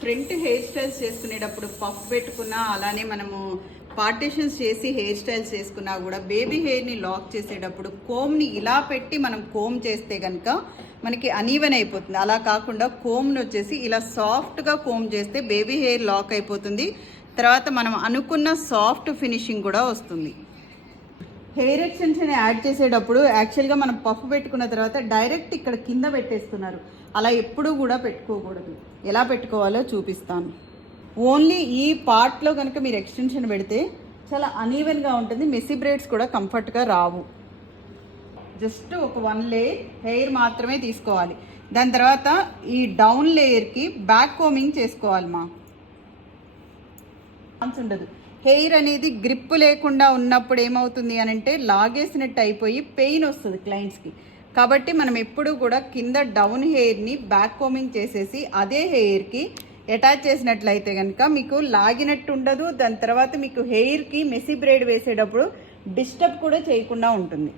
Front hair styles చేసుకునేటప్పుడు puff పెట్టుకున్నా, అలానే మనము పార్టిషన్స్ చేసి హెయిర్ స్టైల్స్ చేసుకున్నా కూడా బేబీ హెయిర్ని లాక్ చేసేటప్పుడు కోమ్ని ఇలా పెట్టి మనం కోమ్ చేస్తే కనుక మనకి అనీవెన్ అయిపోతుంది. అలా కాకుండా కోమ్ని వచ్చేసి ఇలా సాఫ్ట్గా కోమ్ చేస్తే బేబీ హెయిర్ లాక్ అయిపోతుంది. తర్వాత మనం అనుకున్న సాఫ్ట్ ఫినిషింగ్ కూడా వస్తుంది. హెయిర్ ఎక్స్టెన్షన్ యాడ్ చేసేటప్పుడు యాక్చువల్గా మనం పఫ్ పెట్టుకున్న తర్వాత డైరెక్ట్ ఇక్కడ కింద పెట్టేస్తున్నారు. అలా ఎప్పుడూ కూడా పెట్టుకోకూడదు. ఎలా పెట్టుకోవాలో చూపిస్తాను. ఓన్లీ ఈ పార్ట్లో కనుక మీరు ఎక్స్టెన్షన్ పెడితే చాలా అనీవెన్గా ఉంటుంది. మెస్సీ బ్రేడ్స్ కూడా కంఫర్ట్గా రావు. జస్ట్ ఒక 1 లేయర్ హెయిర్ మాత్రమే తీసుకోవాలి. దాని తర్వాత ఈ డౌన్ లేయర్కి బ్యాక్ కోమింగ్ చేసుకోవాలి. ఉండదు. హెయిర్ అనేది గ్రిప్ లేకుండా ఉన్నప్పుడు ఏమవుతుంది అని అంటే లాగేసినట్టు అయిపోయి పెయిన్ వస్తుంది క్లయింట్స్కి. కాబట్టి మనం ఎప్పుడు కూడా కింద డౌన్ హెయిర్ని బ్యాక్ కోమింగ్ చేసేసి అదే హెయిర్కి అటాచ్ చేసినట్లయితే కనుక మీకు లాగినట్టు ఉండదు. దాని తర్వాత మీకు హెయిర్కి మెస్సీ బ్రేడ్ వేసేటప్పుడు డిస్టర్బ్ కూడా చేయకుండా ఉంటుంది.